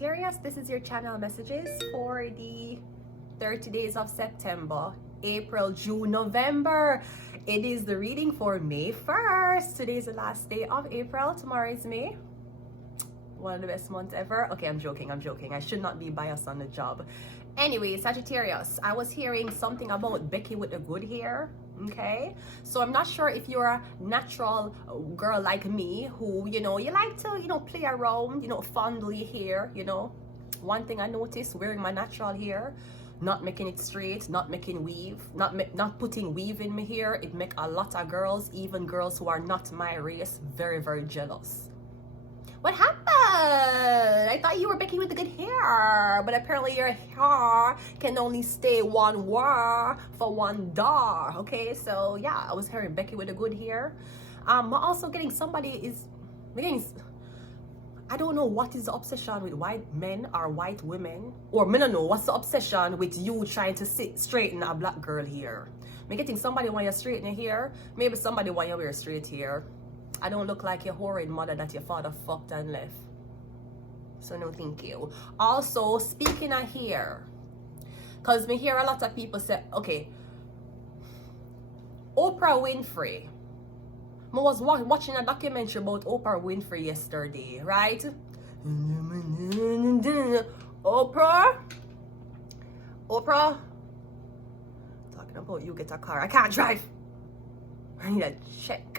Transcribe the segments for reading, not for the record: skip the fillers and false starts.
Sagittarius, this is your channel messages for the 30 days of September, April, June, November. It is the reading for May 1st. Today is the last day of April. Tomorrow is May. One of the best months ever. Okay, I'm joking. I should not be biased on the job. Anyway, Sagittarius, I was hearing something about Becky with the good hair. Okay, so I'm not sure if you're a natural girl like me who, you like to, play around, fondle your hair, One thing I noticed wearing my natural hair, not making it straight, not making weave, not putting weave in my hair, it make a lot of girls, even girls who are not my race, very, very jealous. What happened? I thought you were Becky with the good hair, but apparently your hair can only stay one war for one dar. Okay, so yeah, I was hearing Becky with the good hair. I'm also getting I don't know what is the obsession with white men or white women, or I don't know what's the obsession with you trying to straighten a black girl hair. I'm getting somebody want you straighten your hair, maybe somebody want you wear straight hair. I don't look like your horrid mother that your father fucked and left. So no thank you. Also, speaking of hair, because me hear a lot of people say, okay, Oprah Winfrey. I was watching a documentary about Oprah Winfrey yesterday, right? Oprah, talking about you get a car. I can't drive. I need a check.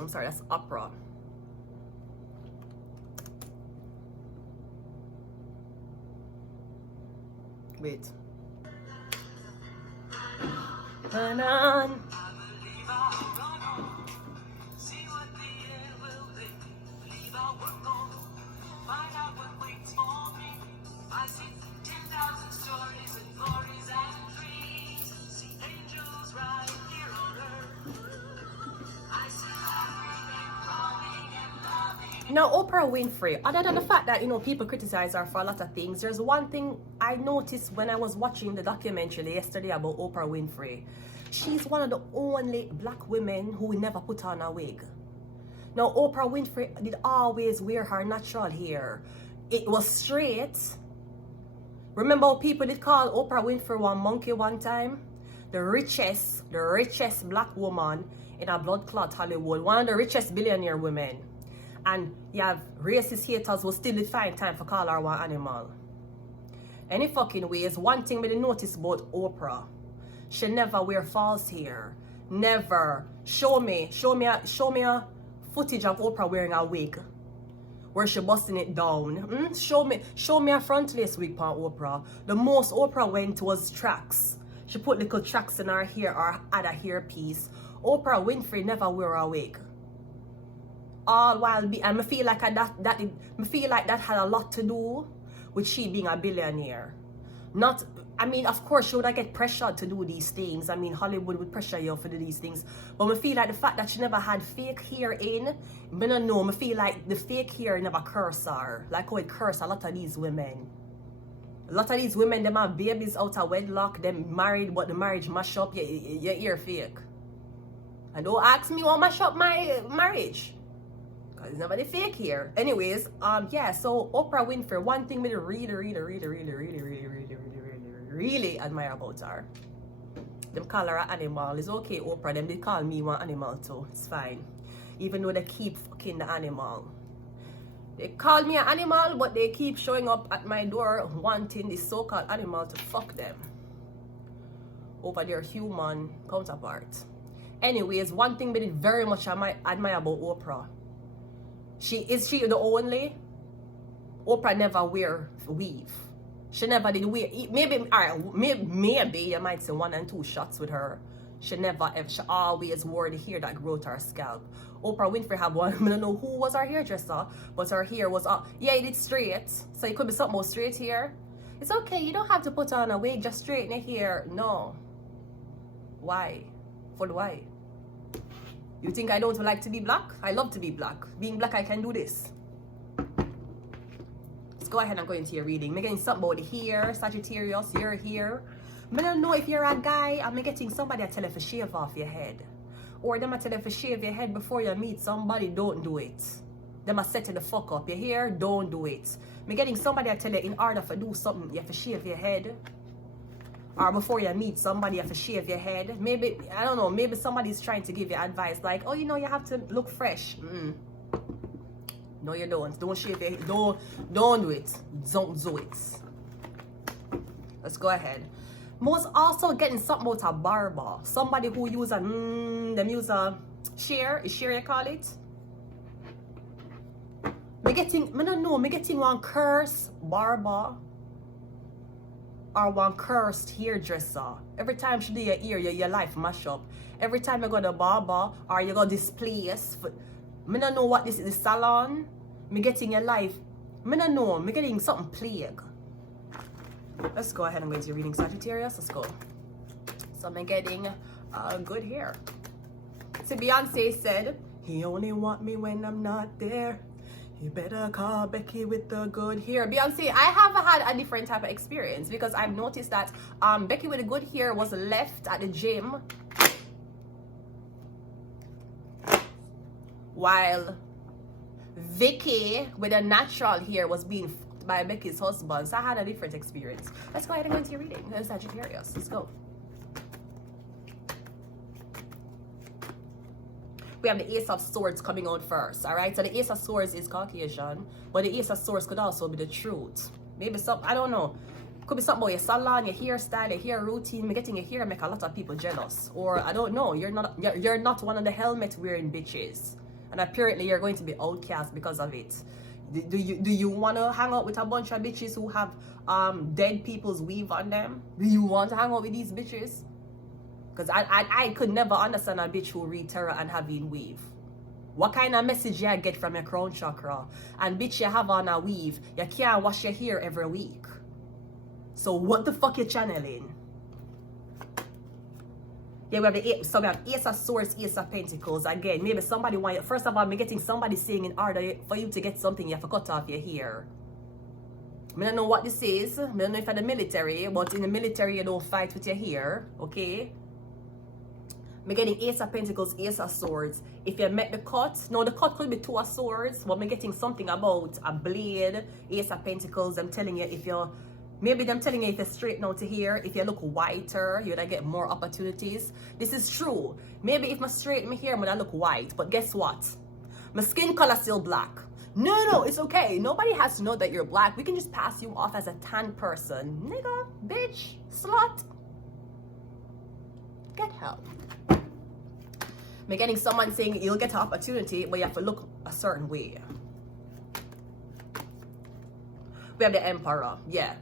I'm sorry, that's opera. Wait. Turn on. Now, Oprah Winfrey, other than the fact that, people criticize her for a lot of things, there's one thing I noticed when I was watching the documentary yesterday about Oprah Winfrey. She's one of the only black women who never put on a wig. Now, Oprah Winfrey did always wear her natural hair. It was straight. Remember how people did call Oprah Winfrey one monkey one time? The richest black woman in a blood clot Hollywood. One of the richest billionaire women. And you have racist haters who still find time for call her one animal. Any fucking ways, one thing we notice about Oprah, she never wear false hair. Never. Show me a footage of Oprah wearing a wig where she busting it down. Show me a front lace wig on Oprah. The most Oprah went was tracks. She put little tracks in her hair or add a hair piece. Oprah Winfrey never wear a wig. All while and I feel like that had a lot to do with she being a billionaire. Of course, she would get pressured to do these things. Hollywood would pressure you for these things. But I feel like the fact that she never had fake hair in, I don't know, I feel like the fake hair never curse her. Like how it curse a lot of these women. A lot of these women, them have babies out of wedlock, them married, but the marriage mash up, your ear fake. And don't ask me what mash up my marriage. Because it's never the fake here. Anyways, so Oprah Winfrey, one thing we really admire about her. Them call her an animal. It's okay, Oprah. Them they call me one animal too. It's fine. Even though they keep fucking the animal. They call me an animal, but they keep showing up at my door wanting this so-called animal to fuck them over their human counterpart. Anyways, one thing we did very much admire about Oprah. Is she the only? Oprah never wear weave. She never did wear. Maybe you might see 1 and 2 shots with her. She never ever. She always wore the hair that grew to her scalp. Oprah Winfrey had one. I don't know who was her hairdresser, but her hair was up. Yeah, it is straight. So it could be something more straight here. It's okay. You don't have to put on a wig. Just straighten your hair. No. Why? For why? You think I don't like to be black? I love to be black. Being black, I can do this. let's go ahead and go into your reading. I'm getting something about here, Sagittarius, you're here. I don't know if you're a guy, I'm getting somebody that tell you to shave off your head. Or them I tell you to shave your head before you meet somebody, don't do it. Them I set you the fuck up, you hear? Don't do it. I'm getting somebody that tell you in order to do something, you have to shave your head. Or before you meet somebody, you have to shave your head. Maybe, I don't know, maybe somebody's trying to give you advice like, oh, you know, you have to look fresh. No, you don't. Don't shave your head. Don't do it. Don't do it. Let's go ahead. Most also getting something about a barber. Somebody who use a, them use a shear. Is shear you call it? I don't know, me getting one cursed barber. Or one cursed hairdresser. Every time she do your ear, your life mash up. Every time you go to barber or you go this place, I don't know what this is, the salon. Me getting your life. I don't know, me getting something plague. Let's go ahead and go into your reading, Sagittarius. Let's go. So I'm getting good hair. So Beyonce said, he only want me when I'm not there. You better call Becky with the good hair. Beyonce, I have had a different type of experience because I've noticed that Becky with the good hair was left at the gym while Vicky with a natural hair was being fucked by Becky's husband. So I had a different experience. Let's go ahead and go into your reading. Sagittarius, let's go. We have the Ace of Swords coming out first, all right? So the Ace of Swords is Caucasian, but the Ace of Swords could also be the truth. Maybe some, I don't know. Could be something about your salon, your hairstyle, your hair routine. Getting your hair make a lot of people jealous. Or, I don't know, you're not one of the helmet-wearing bitches. And apparently you're going to be outcast because of it. Do you want to hang out with a bunch of bitches who have dead people's weave on them? Do you want to hang out with these bitches? Because I could never understand a bitch who read tarot and having weave. What kind of message you get from your crown chakra? And bitch, you have on a weave. You can't wash your hair every week. So what the fuck you channeling? Yeah, we have the so we have Ace of Swords, Ace of Pentacles. Again, maybe somebody want you. First of all, I'm getting somebody saying in order for you to get something, you have to cut off your hair. I don't know what this is. I don't know if you're the military, but in the military you don't fight with your hair, okay? I'm getting Ace of Pentacles, Ace of Swords. If you met the cut, no, the cut could be Two of Swords, but I'm getting something about a blade, Ace of Pentacles. I'm telling you, if you're, maybe them telling you if you straighten out to here, if you look whiter, you're gonna get more opportunities. This is true. Maybe if I straighten my hair, I'm gonna look white, but guess what? My skin color still black. No, it's okay. Nobody has to know that you're black. We can just pass you off as a tan person. Nigga, bitch, slut. Get help. I'm getting someone saying you'll get an opportunity, but you have to look a certain way. We have the Emperor, yeah.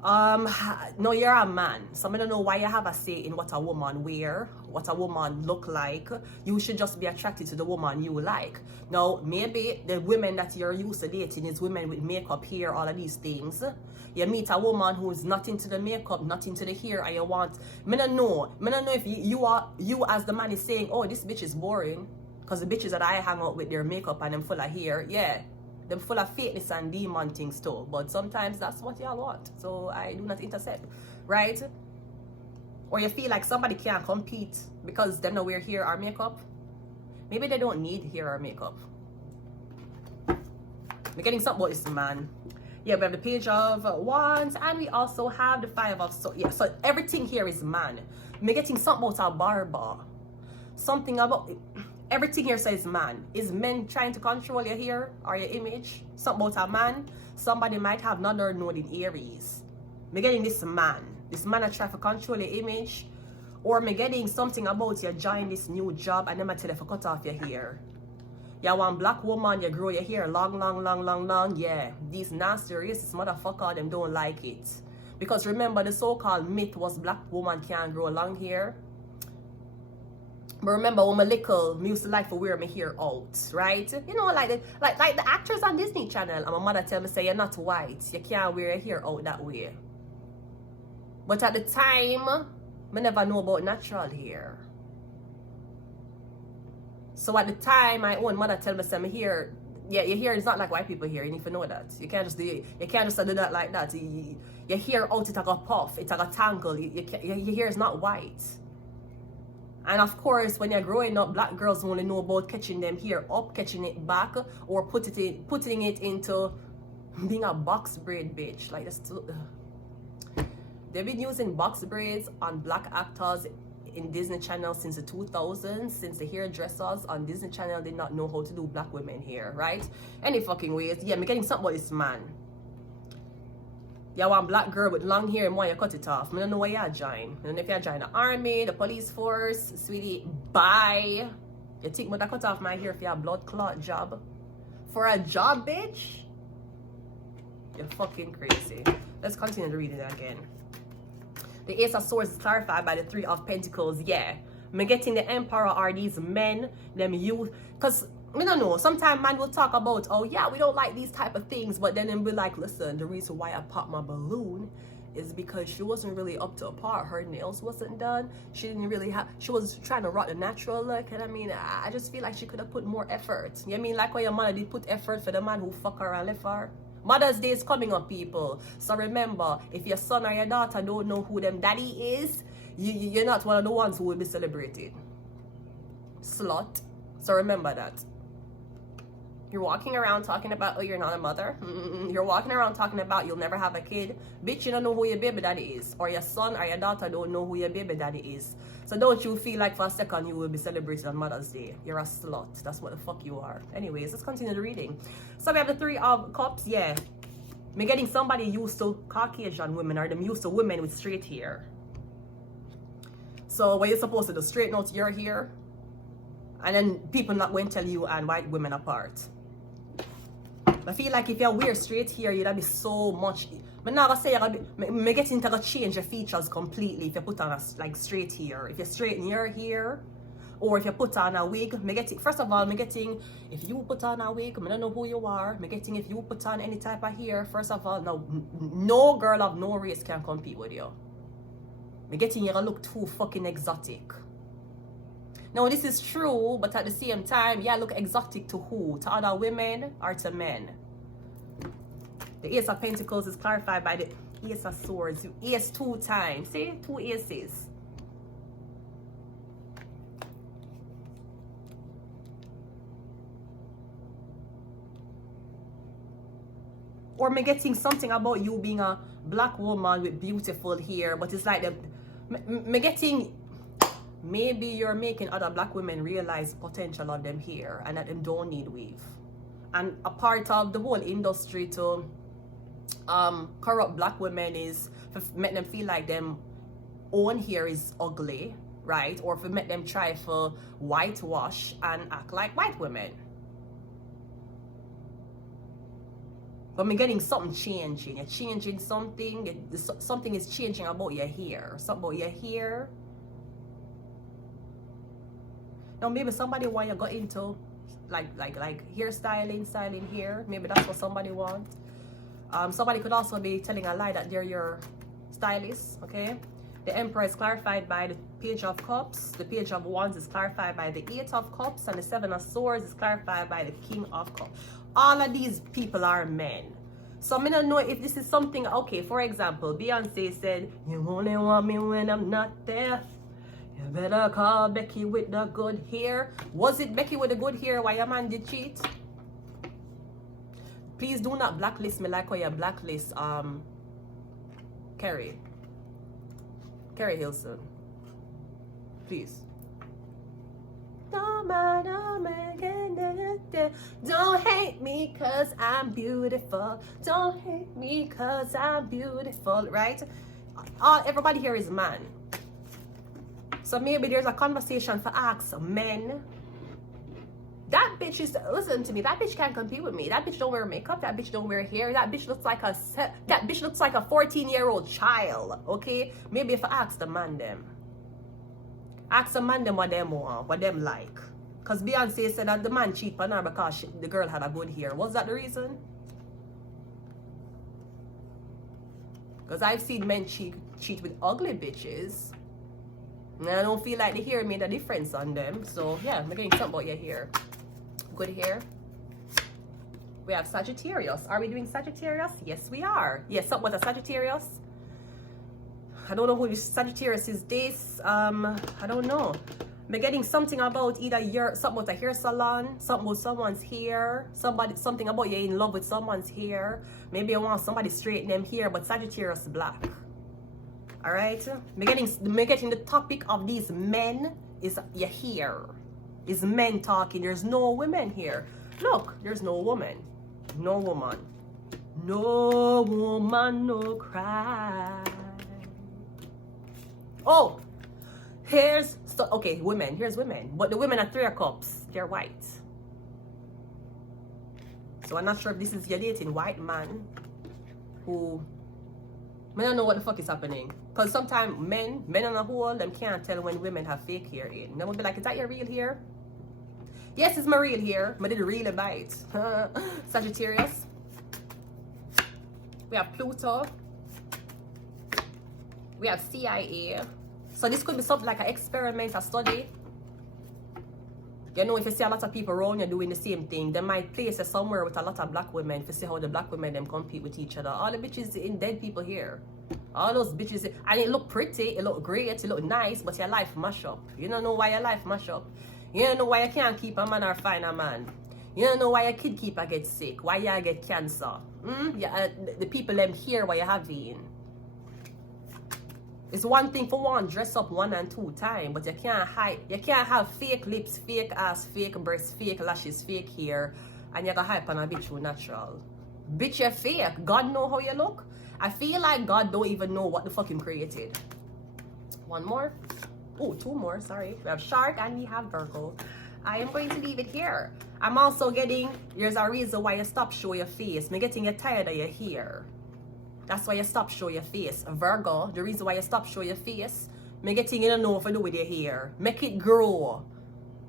No, you're a man. So I don't know why you have a say in what a woman wear, what a woman look like. You should just be attracted to the woman you like. Now, maybe the women that you're used to dating is women with makeup, hair, all of these things. You meet a woman who is not into the makeup, not into the hair, and you want, I don't know if you as the man is saying, oh, this bitch is boring. Because the bitches that I hang out with, their makeup and them full of hair, yeah. Them full of fakeness and demon things too. But sometimes that's what y'all want. So I do not intercept, right? Or you feel like somebody can't compete because they don't wear hair or makeup. Maybe they don't need hair or makeup. We're getting something about this man. Yeah, we have the Page of Wands, and we also have the Five of Swords. Yeah, so everything here is man. We're getting something about a barber. Something about everything here says man. Is men trying to control your hair or your image? Something about a man. Somebody might have another node in Aries. We're getting this man. This man that try to control your image. Or me getting something about you join this new job and then I tell you to cut off your hair. You want black woman, you grow your hair long. Yeah, these nasty racist motherfucker, them don't like it. Because remember, the so-called myth was black woman can't grow long hair. But remember, when my little, me used to like to wear my hair out, right? You know, like the actors on Disney Channel. And my mother tell me, say, you're not white. You can't wear your hair out that way. But at the time, I never know about natural hair. So at the time, my own mother tell me, say, my hair, Yeah, your hair is not like white people hair. You need to know that. You can't just do that like that. Your hair out, it's like a puff, it's like a tangle. Your hair is not white. And of course, when you're growing up, black girls only know about catching them hair up, catching it back, or putting it into being a box braid bitch. Like this. They've been using box braids on black actors in Disney Channel since the 2000s, since the hairdressers on Disney Channel did not know how to do black women hair, right? Any fucking ways. Yeah, I'm getting something about this man. You want black girl with long hair and why you cut it off. I don't know why you join. I don't know if you join the army, the police force, sweetie, bye. You think me to cut off my hair for your blood clot job? For a job, bitch? You're fucking crazy. Let's continue the reading again. The Ace of Swords is clarified by the Three of Pentacles. Yeah, me getting the Emperor are these men, them youth. Because, I don't know, sometimes man will talk about, oh yeah, we don't like these type of things. But then they'll be like, listen, the reason why I popped my balloon is because she wasn't really up to a par. Her nails wasn't done. She didn't really have, she was trying to rock the natural look. And I mean, I just feel like she could have put more effort. You know what I mean? Like when your mother did put effort for the man who fuck her and left her. Mother's Day is coming up, people. So remember, if your son or your daughter don't know who them daddy is, you're not one of the ones who will be celebrated. Slut. So remember that. You're walking around talking about, oh, you're not a mother. You're walking around talking about you'll never have a kid. Bitch, you don't know who your baby daddy is. Or your son or your daughter don't know who your baby daddy is. So don't you feel like for a second you will be celebrated on Mother's Day. You're a slut. That's what the fuck you are. Anyways, let's continue the reading. So we have the Three of Cups. Yeah. Me getting somebody used to Caucasian women or them used to women with straight hair. So what you're supposed to do, straighten out your hair. And then people not going to tell you and white women apart. I feel like if you wear straight hair, you'd be so much. I'm not gonna say me getting to change your features completely if you put on a like straight hair. If you straighten your hair, or if you put on a wig, me getting first of all, me getting if you put on a wig, I don't know who you are. Me getting if you put on any type of hair, first of all, no girl of no race can compete with you. Me getting you look too fucking exotic. Now this is true, but at the same time, yeah, look exotic to who? To other women or to men? The Ace of Pentacles is clarified by the Ace of Swords. You ace 2 times. See? 2 aces. Or me getting something about you being a black woman with beautiful hair, but it's like me getting maybe you're making other black women realize potential of them hair and that them don't need weave. And a part of the whole industry to corrupt black women is to make them feel like them own hair is ugly, right? Or to make them try for whitewash and act like white women. But I'm getting something changing. You're changing something. Something is changing about your hair. Something about your hair. Now maybe somebody want you go into like hairstyling, styling hair. Maybe that's what somebody wants. Somebody could also be telling a lie that they're your stylist, okay? The Emperor is clarified by the Page of Cups. The Page of Wands is clarified by the 8 of Cups. And the 7 of Swords is clarified by the King of Cups. All of these people are men. So I don't know if this is something, okay, for example, Beyonce said, you only want me when I'm not there. You better call Becky with the good hair. Was it Becky with the good hair why your man did cheat? Please do not blacklist me like how you blacklist Carrie Hilson. Please. Don't hate me cause I'm beautiful. Don't hate me cause I'm beautiful. Right? Everybody here is man. So maybe there's a conversation for ask men. That bitch is, listen to me, that bitch can't compete with me. That bitch don't wear makeup, that bitch don't wear hair, that bitch looks like a 14-year-old child, okay? Maybe if I ask the man them. Ask the man them what them want, what them like. Because Beyonce said that the man cheat on her because the girl had a good hair. Was that the reason? Because I've seen men cheat with ugly bitches. And I don't feel like the hair made a difference on them. So yeah, I'm getting something about your hair. Good hair. We have Sagittarius. Are we doing Sagittarius? Yes, we are. Yes, something with a Sagittarius. I don't know who this Sagittarius is. This, I don't know. I'm getting something about either something with a hair salon, something with someone's hair, something about you're in love with someone's hair. Maybe I want somebody straighten them hair, but Sagittarius black. All right. I'm getting the topic of these men is your hair. Is men talking? There's no women here. Look, there's no woman. No woman. No woman, no cry. Oh, okay, women. Here's women. But the women are 3 of cups. They're white. So I'm not sure if this is your dating white man who... I don't know what the fuck is happening. Because sometimes men on the whole, them can't tell when women have fake hair in. They will be like, is that your real hair? Yes, it's my real hair. But it really bites. Sagittarius. We have Pluto. We have CIA. So this could be something like an experiment, a study. You know, if you see a lot of people around you doing the same thing, they might place you somewhere with a lot of black women to see how the black women them compete with each other. All the bitches in dead people here. All those bitches, and it look pretty, it look great, it look nice, but your life mash up. You don't know why your life mash up. You don't know why you can't keep a man or find a man. You don't know why your kid keeper get sick, why you get cancer. Yeah, the people them here why you having. It's one thing for one, dress up 1 and 2 times, but you can't hide. You can't have fake lips, fake ass, fake breasts, fake lashes, fake hair, and you got hype on a bitch who natural. Bitch, you're fake. God know how you look. I feel like God don't even know what the fuck him created. One more. Oh, 2 more. Sorry. We have Shark and we have Virgo. I am going to leave it here. I'm also getting. There's a reason why you stop show your face. I'm getting you tired of your hair. That's why you stop show your face. Virgo, the reason why you stop show your face, me getting you don't know what to do with your hair. Make it grow.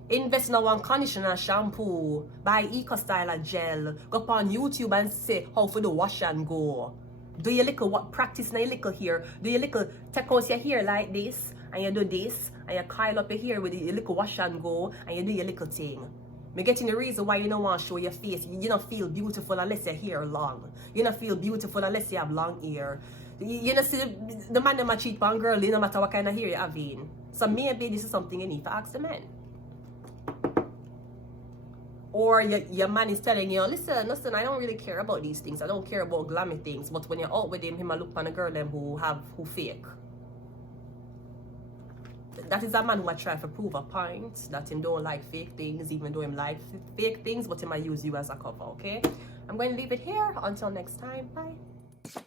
Invest in one conditioner, shampoo, buy Eco Styler gel, go up on YouTube and say how for the wash and go. Do your little practice na your little hair. Do your little take out your hair like this, and you do this, and you coil up your hair with your little wash and go, and you do your little thing. Me getting the reason why you don't want to show your face. You don't feel beautiful unless your hair long. You don't feel beautiful unless you have long hair. You don't see the man that cheat on girl, no matter what kind of hair you have in. So maybe this is something you need to ask the men. Or your man is telling you, listen, I don't really care about these things. I don't care about glammy things. But when you're out with him a look on a girl them who fake. That is a man who I try to prove a point that him don't like fake things, even though him like fake things, but he might use you as a cover, okay? I'm going to leave it here. Until next time. Bye.